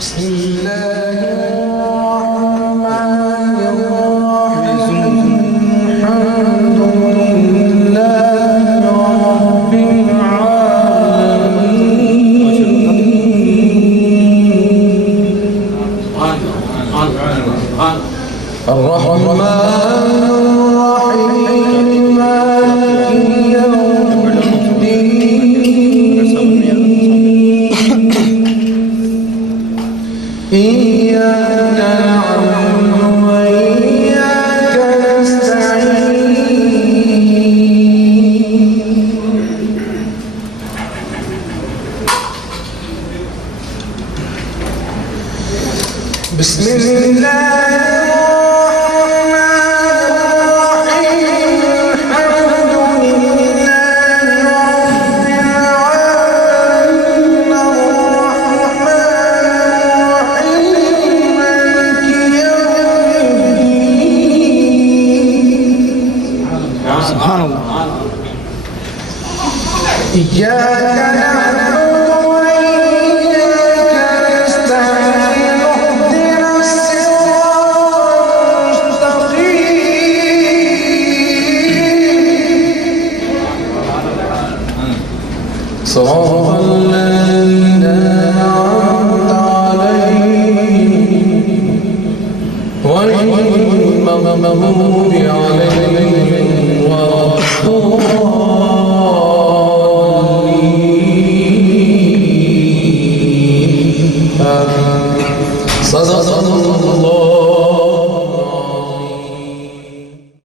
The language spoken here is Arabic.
بسم الله الرحمن الرحيم الحمد لله رب العالمين الرحمن الرحيم مالك يوم الدين إياك نعبد وإياك نستعين بسم الله سبحان الله إياك نعبد